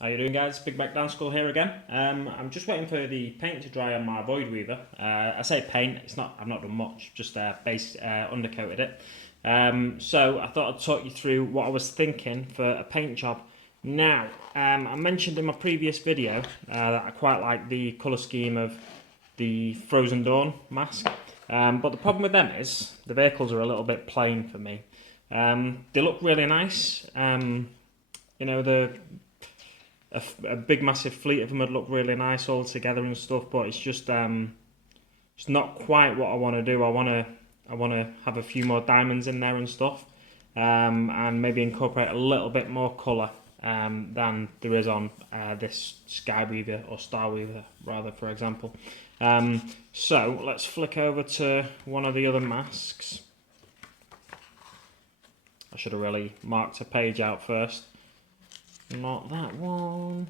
How you doing, guys? Big Back Down School here again. I'm just waiting for the paint to dry on my Void Weaver. I say paint, it's not. I've not done much. Just base undercoated it. So I thought I'd talk you through what I was thinking for a paint job. Now, I mentioned in my previous video that I quite like the colour scheme of the Frozen Dawn mask. But the problem with them is the vehicles are a little bit plain for me. They look really nice. You know, a big massive fleet of them would look really nice all together and stuff, but it's just it's not quite what I want to do. I want to have a few more diamonds in there and stuff, and maybe incorporate a little bit more colour than there is on this Sky Weaver or Star Weaver rather, for example. So let's flick over to one of the other masks. I should have really marked a page out first. Not that one.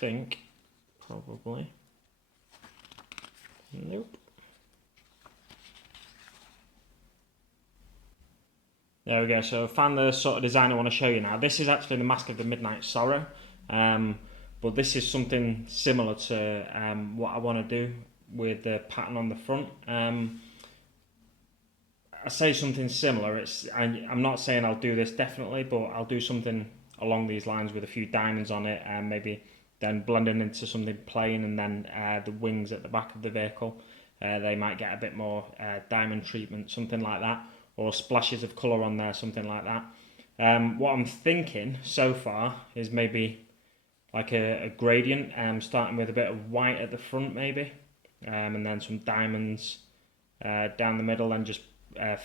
Think, probably. Nope. There we go. So I found the sort of design I want to show you now. This is actually the Mask of the Midnight Sorrow. But this is something similar to what I want to do with the pattern on the front. I say something similar. I'm not saying I'll do this definitely, but I'll do something along these lines with a few diamonds on it, and maybe then blending into something plain, and then the wings at the back of the vehicle, they might get a bit more diamond treatment, something like that, or splashes of colour on there, something like that. What I'm thinking so far is maybe like a gradient, starting with a bit of white at the front maybe, and then some diamonds down the middle, and just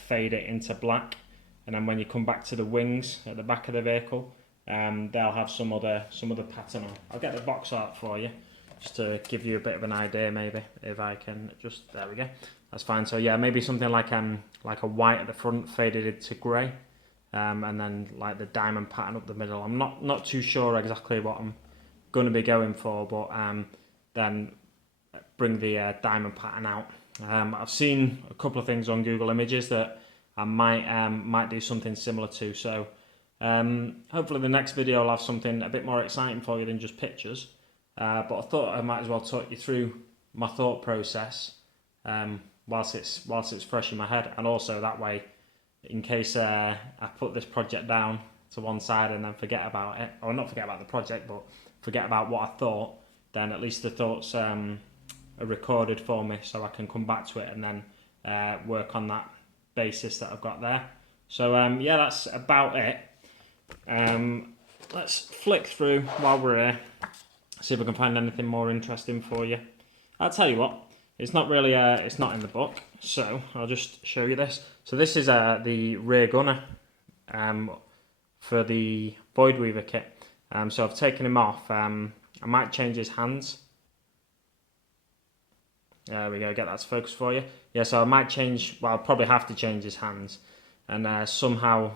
fade it into black, and then when you come back to the wings at the back of the vehicle, they'll have some other pattern on. I'll get the box art for you just to give you a bit of an idea, maybe if I can just, there we go, that's fine. So yeah, maybe something like a white at the front faded into grey, and then like the diamond pattern up the middle. I'm not too sure exactly what I'm going to be going for, but then bring the diamond pattern out. I've seen a couple of things on Google Images that I might do something similar to. So hopefully the next video will have something a bit more exciting for you than just pictures. But I thought I might as well talk you through my thought process whilst it's fresh in my head, and also that way, in case I put this project down to one side and then forget about it, or not forget about the project, but forget about what I thought, then at least the thoughts are recorded for me, so I can come back to it and then work on that basis that I've got there. So yeah, that's about it. Let's flick through while we're here, see if I can find anything more interesting for you. I'll tell you what, it's not really it's not in the book, so I'll just show you this. So this is the rear gunner for the Void Weaver kit. So I've taken him off. I might change his hands. There we go, get that to focus for you. Yeah, so I might change, well, I'll probably have to change his hands, and somehow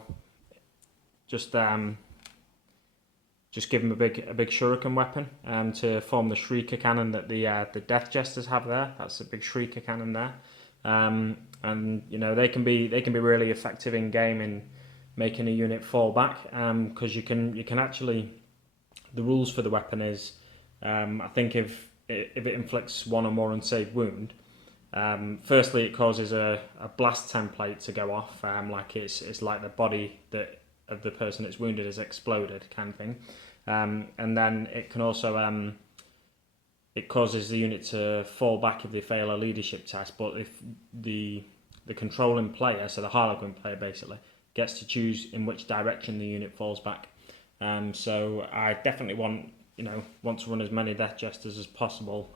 just give him a big shuriken weapon to form the shrieker cannon that the Death Jesters have there. That's a big shrieker cannon there, and you know they can be really effective in game in making a unit fall back, because you can actually, the rules for the weapon is, I think if it inflicts one or more unsaved wound, firstly it causes a blast template to go off, like it's like the body of the person that's wounded has exploded, kind of thing, and then it can also it causes the unit to fall back if they fail a leadership test. But if the controlling player, so the Harlequin player basically, gets to choose in which direction the unit falls back, so I definitely want to run as many Death Jesters as possible,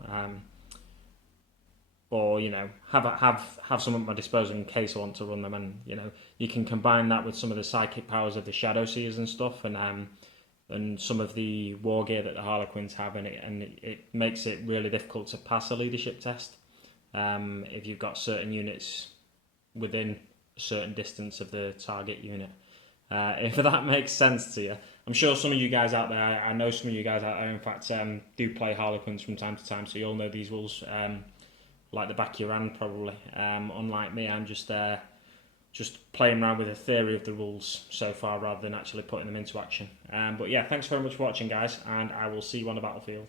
or have some at my disposal in case I want to run them. And you can combine that with some of the psychic powers of the Shadow Seers and stuff, and some of the war gear that the Harlequins have, and it makes it really difficult to pass a leadership test if you've got certain units within a certain distance of the target unit. If that makes sense to you. I'm sure some of you guys out there, I know some of you guys out there, in fact, do play Harlequins from time to time, so you'll know these rules like the back of your hand probably. Unlike me, I'm just just playing around with the theory of the rules so far rather than actually putting them into action. But yeah, thanks very much for watching, guys, and I will see you on the battlefield.